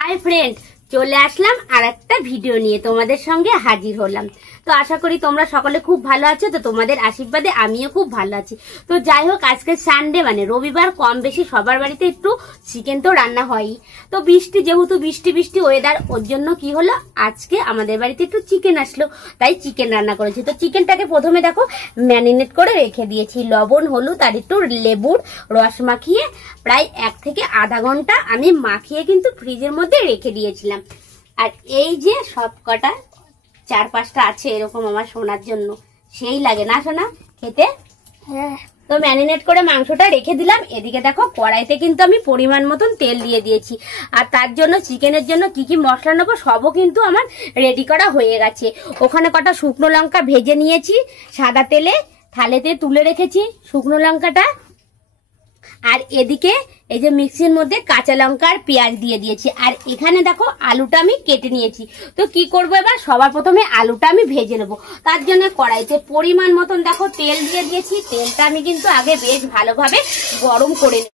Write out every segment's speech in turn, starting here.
Hi friend, চলে আসলাম আর একটা video নিয়ে তোমাদের সঙ্গে হাজির হলাম। তো আশা করি তোমরা সকলে খুব ভালো আছো। তো তোমাদের আশীর্বাদে আমিও খুব ভালো আছি। তো যাই হোক, আজকে সানডে মানে রবিবার, কম বেশি সবার বাড়িতে একটু চিকেন তো রান্না হয়ই। তো যেহেতু বৃষ্টি ওয়েদার, ওর জন্য কি হলো, আজকে আমাদের বাড়িতে একটু চিকেন আসলো, তাই চিকেন রান্না করেছি। তো চিকেনটাকে প্রথমে দেখো ম্যারিনেট করে রেখে দিয়েছি, লবণ হলুদ আর একটু লেবুর রস মাখিয়ে প্রায় 1 থেকে আধা ঘন্টা আমি মাখিয়ে কিন্তু ফ্রিজের মধ্যে রেখে দিয়েছিলাম। আর এই যে সব কটা 4-5টা আছে এরকম আমার সোনার জন্য, সেই লাগে না সোনা খেতে? হ্যাঁ। তো ম্যারিনেট করে মাংসটা রেখে দিলাম। এদিকে দেখো কড়াইতে কিন্তু আমি পরিমাণ মতন তেল দিয়ে দিয়েছি। আর তার জন্য চিকেনের জন্য কি কি মশলা নেবো সবও কিন্তু আমার রেডি করা হয়ে গেছে। ওখানে কটা শুকনো লঙ্কা ভেজে নিয়েছি সাদা তেলে, থালেতে তুলে রেখেছি শুকনো লঙ্কাটা। আর এদিকে এই যে মিক্সির মধ্যে কাঁচা লঙ্কা আর পেঁয়াজ দিয়ে দিয়েছি। আর এখানে দেখো আলুটা আমি কেটে নিয়েছি। তো কি করবো এবার, সবার প্রথমে আলুটা আমি ভেজে নেবো। তার জন্য কড়াইতে পরিমাণ মতন দেখো তেল দিয়ে দিয়েছি। তেলটা আমি কিন্তু আগে বেশ ভালোভাবে গরম করে নেব।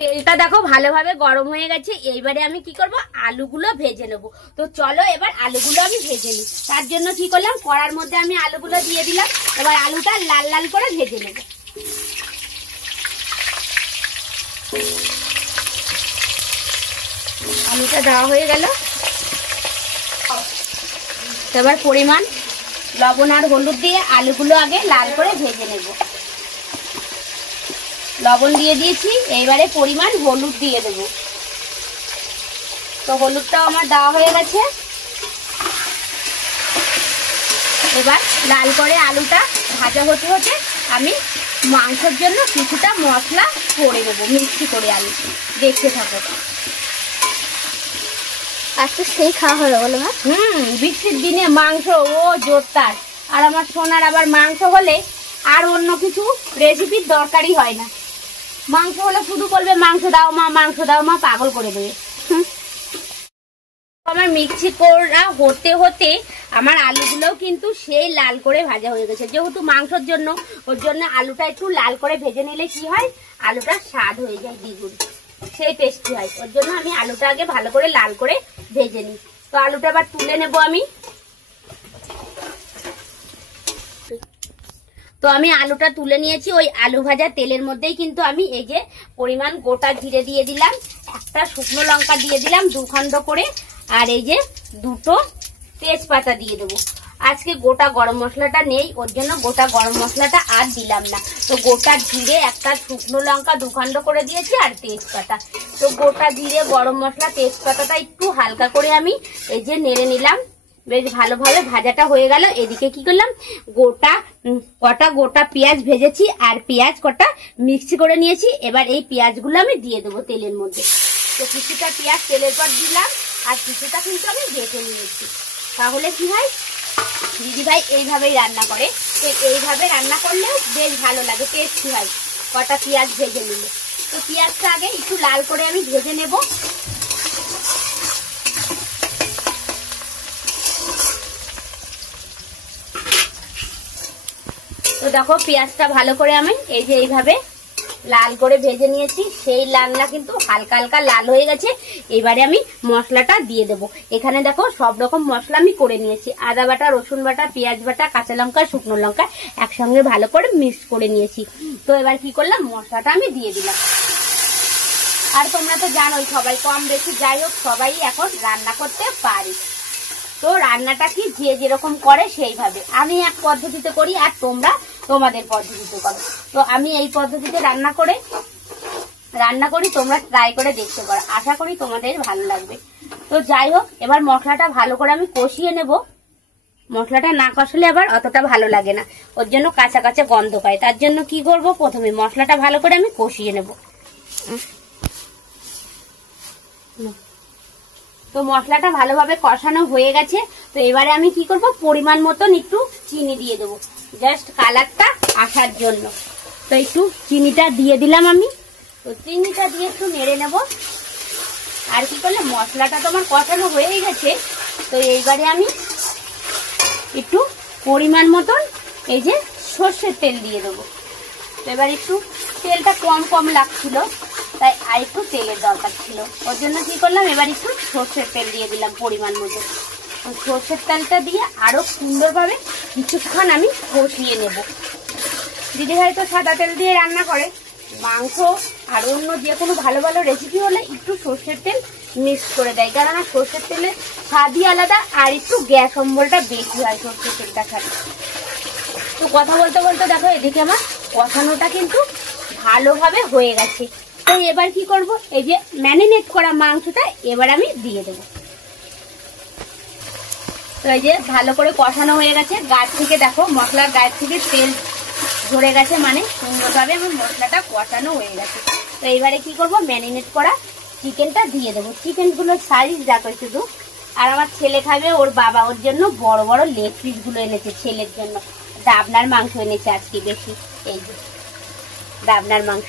তেলটা দেখো ভালোভাবে গরম হয়ে গেছে। এইবারে আমি কি করব, আলুগুলো ভেজে নেব। তো চলো এবার আলুগুলো আমি ভেজে নিই। তার জন্য কি করলাম, কড়ার মধ্যে আমি আলুগুলো দিয়ে দিলাম। এবার আলুটা লাল লাল করে ভেজে নেব। আলুটা দেওয়া হয়ে গেল। এবার পরিমাণ লবণ আর হলুদ দিয়ে আলুগুলো আগে লাল করে ভেজে নেব। লবণ দিয়ে দিয়েছি, এইবারে পরিমাণ হলুদ দিয়ে দেব। তো হলুদটাও আমার দেওয়া হয়ে গেছে। এবার লাল করে আলুটা ভাজা হতে হতে আমি মাংসের জন্য কিছুটা মশলা করে দেবো, মিক্সি করে আলু। দেখতে থাকো। আজকে সেই খাওয়া হলো বলো না? বৃষ্টির দিনে মাংস ও জোরদার। আর আমার সোনার আবার মাংস হলে আর অন্য কিছু রেসিপির দরকারই হয় না। মাংস হলে শুধু বলবে মাংস দাও মা, মাংস দাও মা, পাগল করে দেবে। আমার মিক্সি করা হতে হতে আমার আলুগুলোও কিন্তু সেই লাল করে ভাজা হয়ে গেছে। যেহেতু মাংসের জন্য, ওর জন্য আলুটা একটু লাল করে ভেজে নিলে কি হয়, আলুটা স্বাদ হয়ে যায় দ্বিগুণ, সেই টেস্টি হয়। ওর জন্য আমি আলুটা আগে ভালো করে লাল করে ভেজে নিই। তো আলুটা আবার তুলে নেব আমি। তো আমি আলুটা তুলে নিয়েছি। ওই আলু ভাজা তেলের মধ্যেই কিন্তু আমি এই যে পরিমাণ গোটা জিরে দিয়ে দিলাম, একটা শুকনো লঙ্কা দিয়ে দিলাম 2 খণ্ড করে, আর এই যে 2টো তেজপাতা দিয়ে দেবো। আজকে গোটা গরম মশলাটা নেই, ওর জন্য গোটা গরম মশলাটা আর দিলাম না। তো গোটা জিরে, একটা শুকনো লঙ্কা 2 খণ্ড করে দিয়েছি, আর তেজপাতা। তো গোটা জিরে, গরম মশলা, তেজপাতাটা একটু হালকা করে আমি এই যে নেড়ে নিলাম। বেশ ভালোভাবে ভাজাটা হয়ে গেল। এদিকে কি করলাম, গোটা পেঁয়াজ ভেজেছি, আর পেঁয়াজ কটা মিক্সি করে নিয়েছি। এবার এই পেঁয়াজগুলো আমি দিয়ে দেবো তেলের মধ্যে। তো কিছুটা পেঁয়াজ তেলের পর দিলাম, আর কিছুটা কিন্তু আমি ভেজে নিয়েছি। তাহলে কি হয়, দিদি ভাই এইভাবেই রান্না করে। তো এইভাবে রান্না করলেও বেশ ভালো লাগে, টেস্টি হয় কটা পেঁয়াজ ভেজে নিলে। তো পেঁয়াজটা আগে একটু লাল করে আমি ভেজে নেব। তো দেখো পেঁয়াজটা ভালো করে আমি এই যে এইভাবে লাল করে ভেজে নিয়েছি। সেই লালটা কিন্তু হালকা হালকা লাল হয়ে গেছে। এবারে আমি মশলাটা দিয়ে দেবো। এখানে দেখো সব রকম মশলা আমি করে নিয়েছি, আদা বাটা, রসুন বাটা, পেঁয়াজ বাটা, কাঁচা লঙ্কা, শুকনো লঙ্কা একসঙ্গে ভালো করে মিক্স করে নিয়েছি। তো এবার কি করলাম, মশলাটা আমি দিয়ে দিলাম। আর তোমরা তো জানোই সবাই কম বেশি যাই হোক সবাই এখন রান্না করতে পারি। তো রান্নাটা কি যে যেরকম করে সেইভাবে, আমি এক পদ্ধতিতে করি আর তোমরা তোমাদের পদ্ধতিতে করো। তো আমি এই পদ্ধতিতে রান্না করি, তোমরা ট্রাই করে দেখতে পারো। আশা করি তোমাদের ভালো লাগবে। তো যাই হোক, এবার মশলাটা ভালো করে আমি কষিয়ে নেব। মশলাটা না কষলে আবার অতটা ভালো লাগে না, ওর জন্য কাঁচা কাঁচা গন্ধ পায়। তার জন্য কি করব, প্রথমে মশলাটা ভালো করে আমি কষিয়ে নেব। তো মশলাটা ভালোভাবে কষানো হয়ে গেছে। তো এবারে আমি কি করব, পরিমাণ মতন একটু চিনি দিয়ে দেবো, জাস্ট কালারটা আসার জন্য। তো একটু চিনিটা দিয়ে দিলাম আমি। তো চিনিটা দিয়ে একটু নেড়ে নেব। আর কি করলে, মশলাটা তো আমার কষানো হয়ে গেছে। তো এইবারে আমি একটু পরিমাণ মতন এই যে সর্ষের তেল দিয়ে দেবো। তো এবার একটু তেলটা কম লাগছিল, তাই আর একটু তেলের দরকার ছিল। ওর জন্য কি করলাম, এবার একটু সর্ষের তেল দিয়ে দিলাম পরিমাণ মতো। সর্ষের তেলটা দিয়ে আরো সুন্দরভাবে কিছুক্ষণ আমি কষিয়ে নেব। দিদিভাই তো সাদা তেল দিয়ে রান্না করে, মাংস আর অন্য যে কোনো ভালো ভালো রেসিপি হলে একটু সর্ষের তেল মিক্স করে দেয়, কেননা সর্ষের তেলের স্বাদই আলাদা আর একটু গ্যাস অম্বলটা বেশি হয় সর্ষের তেলটা খালি। তো কথা বলতে বলতে দেখো এদিকে আমার কষানোটা কিন্তু ভালোভাবে হয়ে গেছে। তো এবার কি করব, এই যে ম্যারিনেট করা মাংসটা এবার আমি দিয়ে দেবো। তো এই যে ভালো করে কষানো হয়ে গেছে, গাছ থেকে দেখো মশলার গাছ থেকে তেল ঝরে গেছে, মানে সুন্দরভাবে আমার মশলাটা কষানো হয়ে গেছে। তো এইবারে কি করব, ম্যারিনেট করা চিকেনটা দিয়ে দেবো। চিকেনগুলোর সাইজ দেখো শুধু, আর আমার ছেলে খাবে, ওর বাবা ওর জন্য বড় বড় লেগ পিসগুলো এনেছে ছেলের জন্য। ডাবনার মাংস এনেছে আজকে বেশি, এই যে ডাবনার মাংস।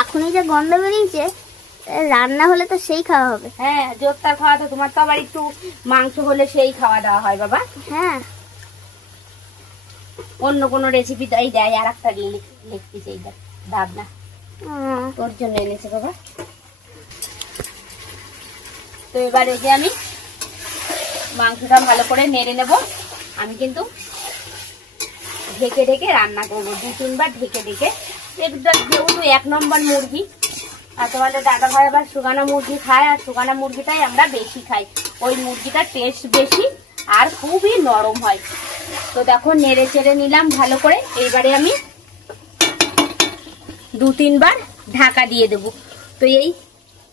এখনই যে গন্ধ বেরিয়েছে, রান্না হলে তো সেই খাওয়া হবে। হ্যাঁ, জোরদার খাওয়া তো, তোমার তো আবার একটু মাংস হলে সেই খাওয়া দাওয়া হয় বাবা। হ্যাঁ, অন্য কোনো রেসিপি তাই দেয় আর একটা লেগ পিস, এইটা ডাবনা তোর জন্য এনেছে বাবা। তো এবার এই যে আমি মাংসটা ভালো করে নেড়ে নেব। আমি কিন্তু ঢেকে ঢেকে রান্না করবো, 2-3 বার ঢেকে ঢেকে। যেহেতু 1 নম্বর মুরগি, আর তোমাদের দাদা ভাই আবার সুগানা মুরগি খায়, আর সুগানা মুরগিটাই আমরা বেশি খাই। ওই মুরগিটার টেস্ট বেশি আর খুবই নরম হয়। তো দেখো নেড়ে চেড়ে নিলাম ভালো করে। এইবারে আমি 2-3 বার ঢাকা দিয়ে দেবো। তো এই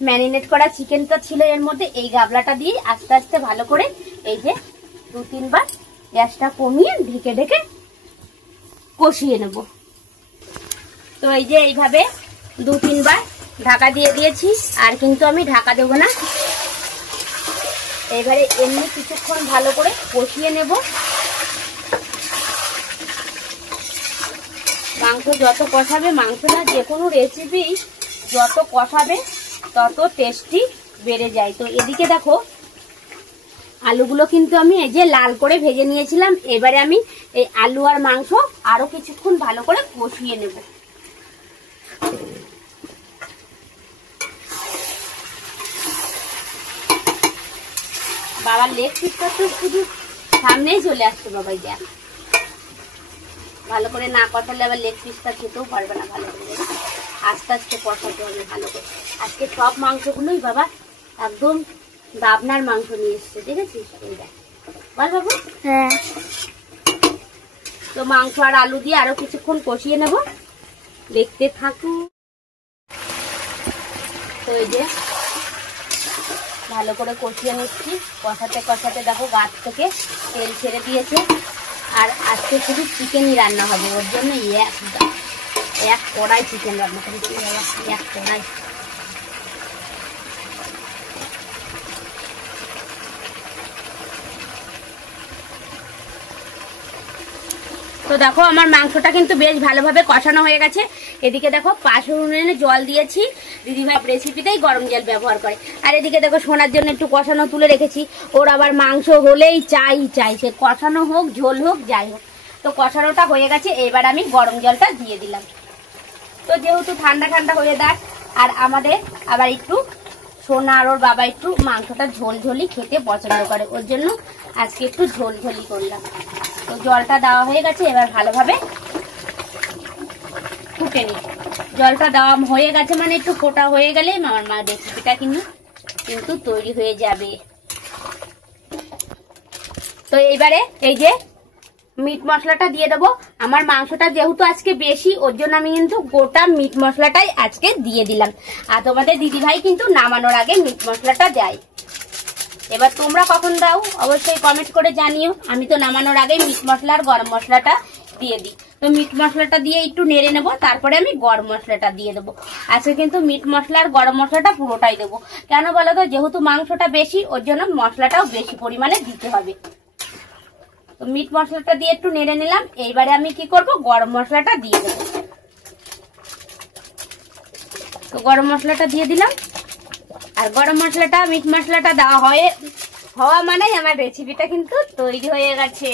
ম্যারিনেট করা চিকেনটা ছিল এর মধ্যে, এই গাবলাটা দিয়ে আস্তে আস্তে ভালো করে এই যে 2-3 বার গ্যাসটা কমিয়ে ঢেকে ঢেকে কষিয়ে নেব। তো এই যে এইভাবে 2-3 বার ঢাকা দিয়ে দিয়েছি, আর কিন্তু আমি ঢাকা দেবো না। এবারে এমনি কিছুক্ষণ ভালো করে কষিয়ে নেব। মাংস যত কষাবে, মাংসটা যে কোনো রেসিপি যত কষাবে তত টেস্টি বেড়ে যায়। তো এদিকে দেখো আলুগুলো কিন্তু আমি এই যে লাল করে ভেজে নিয়েছিলাম। এবারে আমি এই আলু আর মাংস আরো কিছুক্ষণ ভালো করে কষিয়ে নেব। বাবার লেগ পিসটা তো শুধু সামনেই চলে আসছে বাবাই, দেখ ভালো করে না কষালে আবার লেগ পিসটা খেতেও পারবে না ভালো করে। আস্তে আস্তে কষাতে হবে ভালো করে। আজকে সব মাংসগুলোই বাবা একদম ডাবনার মাংস নিয়ে এসছে, দেখেছিস? এই দেখ বল বাবু। হ্যাঁ। তো মাংস আর আলু দিয়ে আরো কিছুক্ষণ কষিয়ে নেব, দেখতে থাকুন। তো এই যে ভালো করে কষিয়ে নিচ্ছি, কষাতে কষাতে দেখো গাছ থেকে তেল ছেড়ে দিয়েছে। আর আজকে শুধু চিকেনই রান্না হবে, ওর জন্য এক কড়াই চিকেন রান্না করেছি, এক কড়াই। তো দেখো আমার মাংসটা কিন্তু বেশ ভালোভাবে কষানো হয়ে গেছে। এদিকে দেখো 5 উনুনে জল দিয়েছি, দিদিভাই রেসিপিতেই গরম জল ব্যবহার করে। আর এদিকে দেখো সোনার জন্য একটু কষানো তুলে রেখেছি। ওর আবার মাংস হলেই চাই, সে কষানো হোক ঝোল হোক যাই হোক। তো কষানোটা হয়ে গেছে, এবার আমি গরম জলটা দিয়ে দিলাম। তো যেহেতু ঠান্ডা ঠান্ডা হয়ে দেখ, আর আমাদের আবার একটু সোনা আর ওর বাবা একটু মাংসটা ঝোলঝোলি খেতে পছন্দ করে, ওর জন্য আজকে একটু ঝোলঝোলি করলাম। তো জলটা দেওয়া হয়ে গেছে, এবার ভালোভাবে ফুটে নিই। জলটা দেওয়া হয়ে গেছে মানে একটু ফোটা হয়ে গেলে আমার মা রেসিপিটা কিন্তু তৈরি হয়ে যাবে। তো এইবারে এই যে মিট মশলাটা দিয়ে দেবো। আমার মাংসটা যেহেতু আজকে বেশি, ওর জন্য আমি কিন্তু গোটা মিট মশলাটাই আজকে দিয়ে দিলাম। আর তোমাদের দিদিভাই কিন্তু নামানোর আগে মিট মশলাটা দেয়। এবার তোমরা কখন দাও অবশ্যই কমেন্ট করে জানিও। আমি তো নামানোর আগে মিট মশলা আর গরম মশলাটা দিয়ে দিই। তো মিট মশলাটা দিয়ে একটু নেড়ে নেব, তারপরে আমি গরম মশলাটা দিয়ে দেবো। আজকে কিন্তু মিট মশলা আর গরম মশলাটা পুরোটাই দেবো। কেন বলো তো, যেহেতু মাংসটা বেশি ওর জন্য মশলাটাও বেশি পরিমাণে দিতে হবে। তো মিট মশলাটা দিয়ে একটু নেড়ে নিলাম। এইবারে আমি কি করব, গরম মশলাটা দিয়ে দেবো। তো গরম মশলাটা দিয়ে দিলাম। আর গরম মশলাটা মিট মশলাটা দেওয়া হওয়া মানেই আমার রেসিপিটা কিন্তু তৈরি হয়ে গেছে।